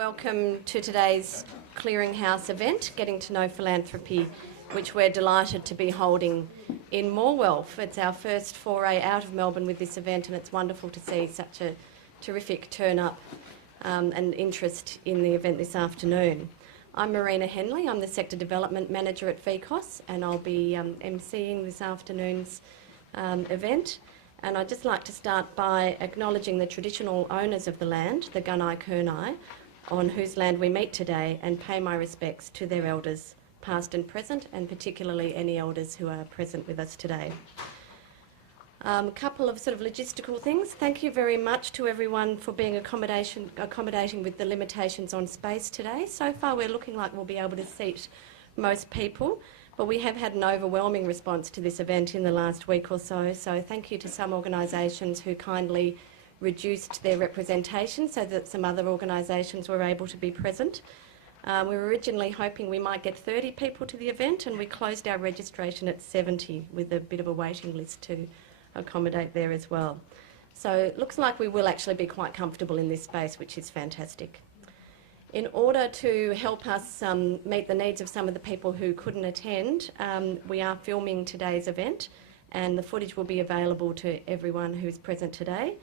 welcome to today's Clearinghouse event, Getting to Know Philanthropy, which we're delighted to be holding in Morwell. It's our first foray out of Melbourne with this event, and it's wonderful to see such a terrific turn-up and interest in the event this afternoon. I'm Marina Henley. I'm the Sector Development Manager at VCOSS, and I'll be emceeing this afternoon's event. And I'd just like to start by acknowledging the traditional owners of the land, the Gunai-Kurnai, on whose land we meet today, and pay my respects to their elders, past and present, and particularly any elders who are present with us today. A couple of sort of logistical things. Thank you very much to everyone for being accommodating with the limitations on space today. So far we're looking like we'll be able to seat most people, but we have had an overwhelming response to this event in the last week or so. So thank you to some organisations who kindly reduced their representation so that some other organisations were able to be present. We were originally hoping we might get 30 people to the event, and we closed our registration at 70 with a bit of a waiting list to accommodate there as well. So it looks like we will actually be quite comfortable in this space, which is fantastic. In order to help us meet the needs of some of the people who couldn't attend, we are filming today's event, and the footage will be available to everyone who's present today.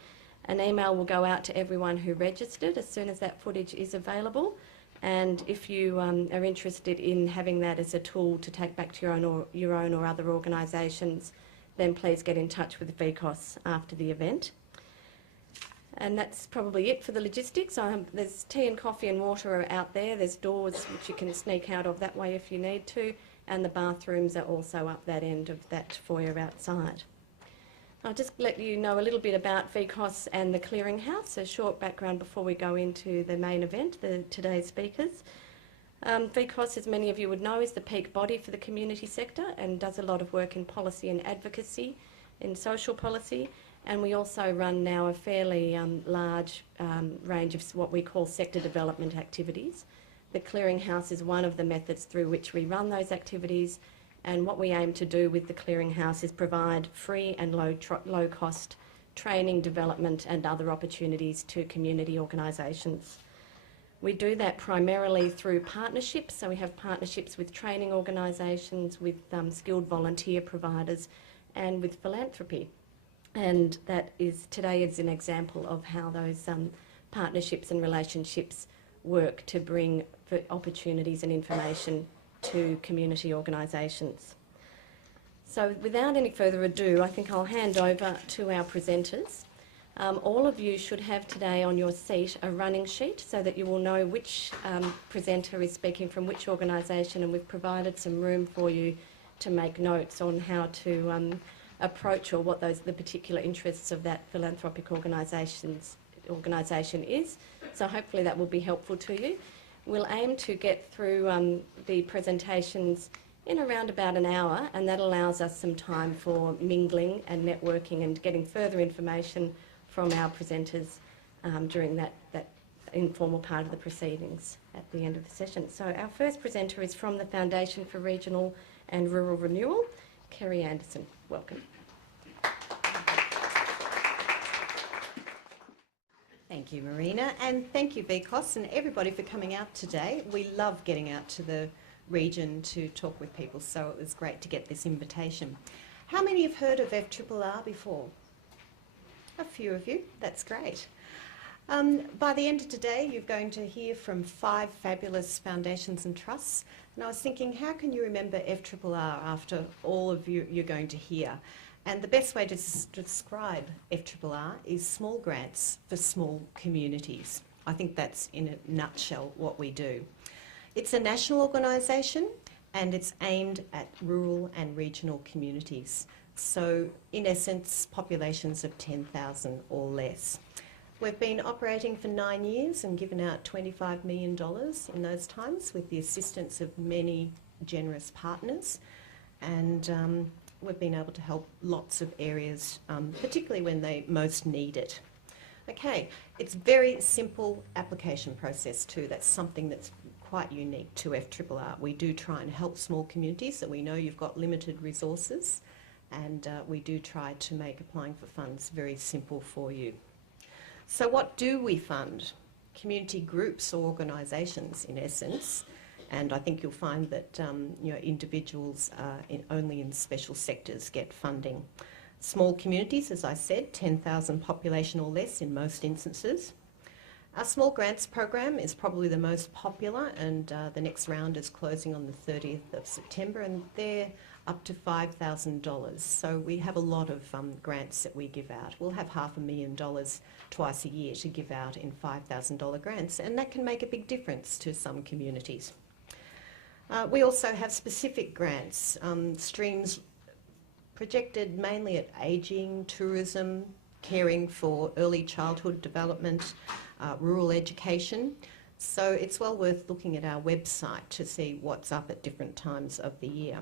An email will go out to everyone who registered as soon as that footage is available. And if you are interested in having that as a tool to take back to your own or other organisations, then please get in touch with VCOSS after the event. And that's probably it for the logistics. There's tea and coffee and water out there. There's doors which you can sneak out of that way if you need to, and the bathrooms are also up that end of that foyer outside. I'll just let you know a little bit about VCOSS and the Clearinghouse, a short background before we go into the main event, today's speakers. VCOSS, as many of you would know, is the peak body for the community sector and does a lot of work in policy and advocacy, in social policy, and we also run now a fairly large range of what we call sector development activities. The Clearinghouse is one of the methods through which we run those activities, and what we aim to do with the Clearinghouse is provide free and low-cost training, development and other opportunities to community organisations. We do that primarily through partnerships, so we have partnerships with training organisations, with skilled volunteer providers and with Philanthropy. And that is, today is an example of how those partnerships and relationships work to bring opportunities and information to community organisations. So without any further ado, I think I'll hand over to our presenters. All of you should have today on your seat a running sheet so that you will know which presenter is speaking from which organisation, and we've provided some room for you to make notes on how to approach or what the particular interests of that philanthropic organisation is. So hopefully that will be helpful to you. We'll aim to get through the presentations in around about an hour, and that allows us some time for mingling and networking and getting further information from our presenters during that informal part of the proceedings at the end of the session. So our first presenter is from the Foundation for Regional and Rural Renewal, Kerry Anderson. Welcome. Thank you, Marina, and thank you, VCOSS, and everybody for coming out today. We love getting out to the region to talk with people, so it was great to get this invitation. How many have heard of FRRR before? A few of you, that's great. By the end of today, you're going to hear from 5 fabulous foundations and trusts, and I was thinking, how can you remember FRRR after all of you're going to hear? And the best way to describe FRRR is small grants for small communities. I think that's, in a nutshell, what we do. It's a national organisation, and it's aimed at rural and regional communities. So, in essence, populations of 10,000 or less. We've been operating for 9 years and given out $25 million in those times with the assistance of many generous partners, and we've been able to help lots of areas, particularly when they most need it. Okay, it's very simple application process too. That's something that's quite unique to FRRR. We do try and help small communities, so we know you've got limited resources, and we do try to make applying for funds very simple for you. So what do we fund? community groups or organisations in essence, and I think you'll find that individuals only in special sectors get funding. Small communities, as I said, 10,000 population or less in most instances. Our small grants program is probably the most popular, and the next round is closing on the 30th of September, and they're up to $5,000. So we have a lot of grants that we give out. We'll have $500,000 twice a year to give out in $5,000 grants, and that can make a big difference to some communities. We also have specific grants, streams projected mainly at ageing, tourism, caring for early childhood development, rural education. So it's well worth looking at our website to see what's up at different times of the year.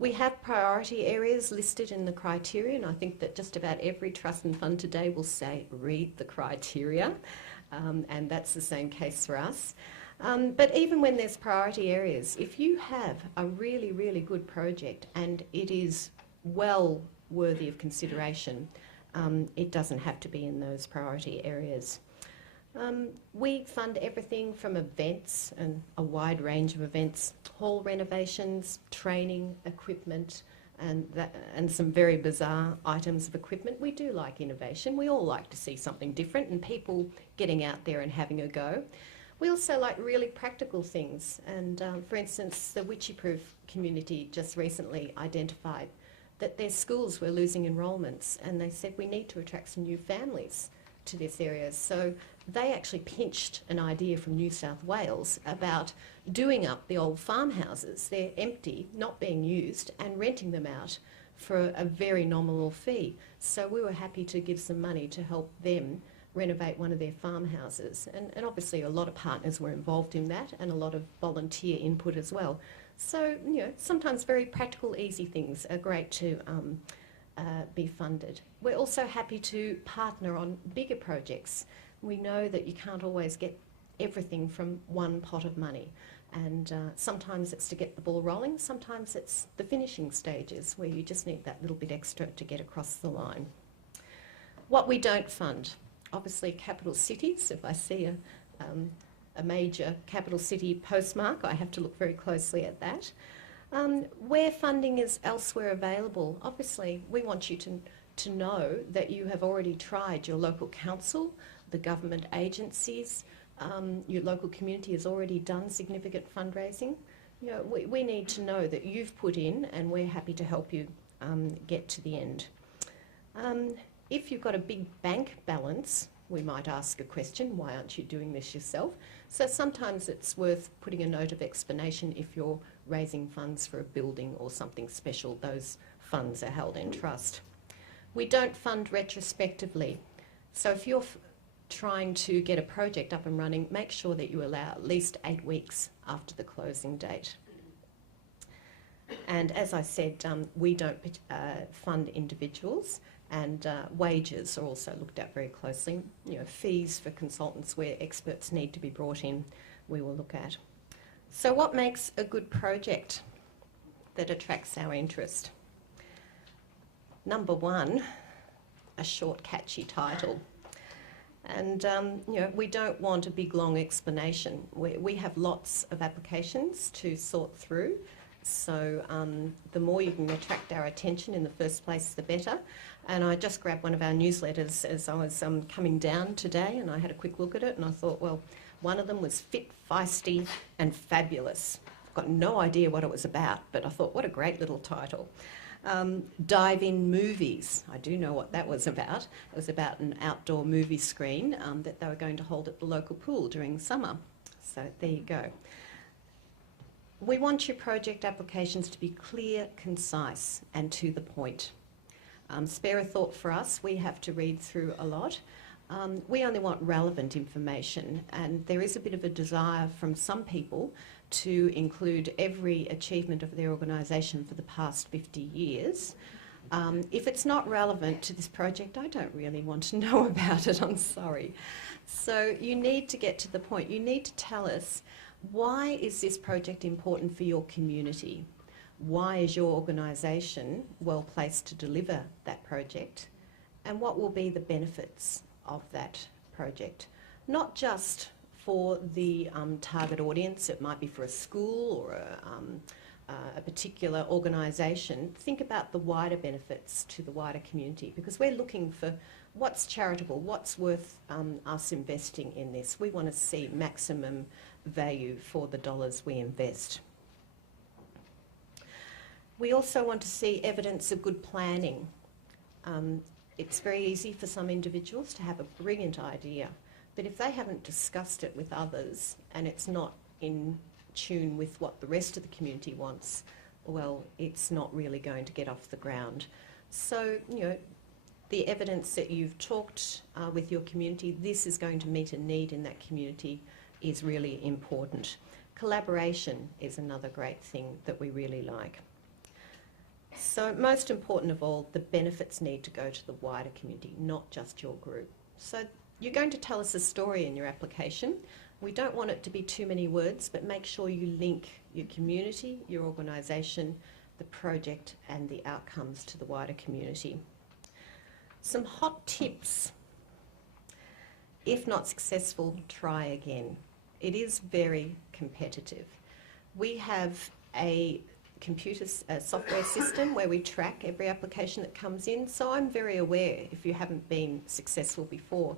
We have priority areas listed in the criteria, and I think that just about every trust and fund today will say read the criteria, and that's the same case for us. But even when there's priority areas, if you have a really, really good project and it is well worthy of consideration, it doesn't have to be in those priority areas. We fund everything from events, and a wide range of events, hall renovations, training, equipment, and some very bizarre items of equipment. We do like innovation. We all like to see something different and people getting out there and having a go. We also like really practical things, and for instance, the Witchyproof community just recently identified that their schools were losing enrolments, and they said we need to attract some new families to this area. So they actually pinched an idea from New South Wales about doing up the old farmhouses. They're empty, not being used, and renting them out for a very nominal fee. So we were happy to give some money to help them renovate one of their farmhouses. And obviously a lot of partners were involved in that, and a lot of volunteer input as well. So, sometimes very practical, easy things are great to be funded. We're also happy to partner on bigger projects. We know that you can't always get everything from one pot of money, and sometimes it's to get the ball rolling, sometimes it's the finishing stages where you just need that little bit extra to get across the line. What we don't fund, obviously capital cities. If I see a major capital city postmark, I have to look very closely at that. Where funding is elsewhere available, obviously we want you to know that you have already tried your local council, the government agencies, your local community has already done significant fundraising. We need to know that you've put in, and we're happy to help you get to the end. If you've got a big bank balance, we might ask a question, why aren't you doing this yourself? So sometimes it's worth putting a note of explanation if you're raising funds for a building or something special. Those funds are held in trust. We don't fund retrospectively. So if you're trying to get a project up and running, make sure that you allow at least 8 weeks after the closing date. And as I said, we don't fund individuals, and wages are also looked at very closely. Fees for consultants where experts need to be brought in, we will look at. So what makes a good project that attracts our interest? Number one, a short, catchy title. And we don't want a big, long explanation. We have lots of applications to sort through. So the more you can attract our attention in the first place, the better. And I just grabbed one of our newsletters as I was coming down today, and I had a quick look at it, and I thought, well, one of them was Fit, Feisty and Fabulous. I've got no idea what it was about, but I thought, what a great little title. Dive-in movies. I do know what that was about. It was about an outdoor movie screen that they were going to hold at the local pool during summer. So there you go. We want your project applications to be clear, concise and to the point. Spare a thought for us, we have to read through a lot. We only want relevant information, and there is a bit of a desire from some people to include every achievement of their organisation for the past 50 years. If it's not relevant to this project, I don't really want to know about it, I'm sorry. So you need to get to the point. You need to tell us, why is this project important for your community? Why is your organisation well placed to deliver that project? And what will be the benefits of that project? not just for the target audience. It might be for a school or a particular organisation. Think about the wider benefits to the wider community, because we're looking for what's charitable, what's worth us investing in this. We want to see maximum value for the dollars we invest. We also want to see evidence of good planning. It's very easy for some individuals to have a brilliant idea, but if they haven't discussed it with others and it's not in tune with what the rest of the community wants, well, it's not really going to get off the ground. So, you know, the evidence that you've talked with your community, this is going to meet a need in that community, is really important. Collaboration is another great thing that we really like. So most important of all, the benefits need to go to the wider community, not just your group. So you're going to tell us a story in your application. We don't want it to be too many words, but make sure you link your community, your organisation, the project and the outcomes to the wider community. Some hot tips. If not successful, try again. It is very competitive. We have a software system where we track every application that comes in, so I'm very aware if you haven't been successful before.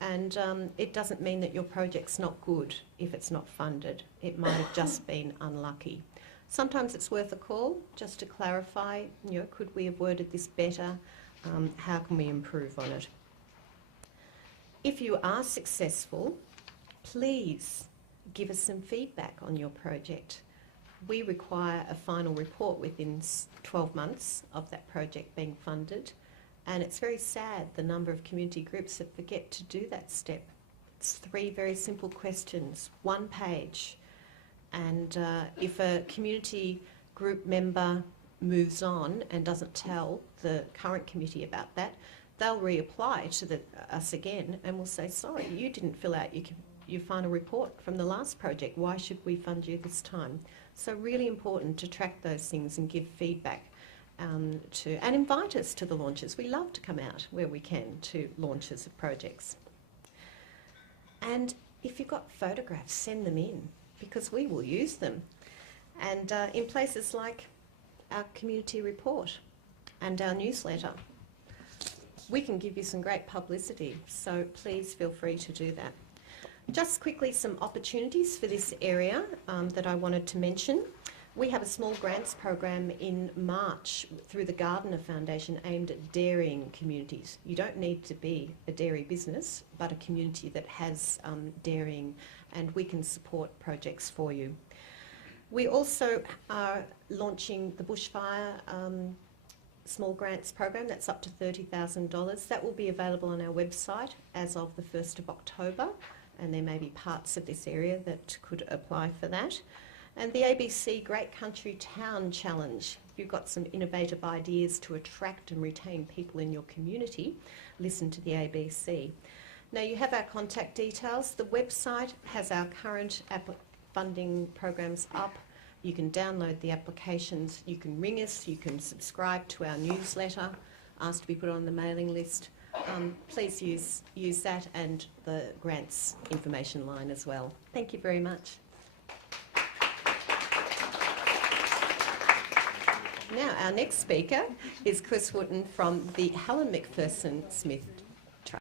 And it doesn't mean that your project's not good if it's not funded. It might have just been unlucky. Sometimes it's worth a call just to clarify, you know, could we have worded this better? How can we improve on it? If you are successful, please give us some feedback on your project. We require a final report within 12 months of that project being funded, and it's very sad the number of community groups that forget to do that step. It's 3 very simple questions, 1 page, and if a community group member moves on and doesn't tell the current committee about that, they'll reapply to us again and we'll say, sorry, you didn't fill out your final report from the last project. Why should we fund you this time? So really important to track those things and give feedback and invite us to the launches. We love to come out where we can to launches of projects. And if you've got photographs, send them in, because we will use them. And in places like our community report and our newsletter, we can give you some great publicity, so please feel free to do that. Just quickly, some opportunities for this area that I wanted to mention. We have a small grants program in March through the Gardiner Foundation aimed at dairying communities. You don't need to be a dairy business, but a community that has dairying, and we can support projects for you. We also are launching the bushfire small grants program. That's up to $30,000. That will be available on our website as of the 1st of October. And there may be parts of this area that could apply for that. And the ABC Great Country Town Challenge. If you've got some innovative ideas to attract and retain people in your community, listen to the ABC. Now you have our contact details. The website has our current funding programs up. You can download the applications, you can ring us, you can subscribe to our newsletter, ask to be put on the mailing list. Please use that and the grants information line as well. Thank you very much. Now our next speaker is Chris Wooten from the Helen McPherson Smith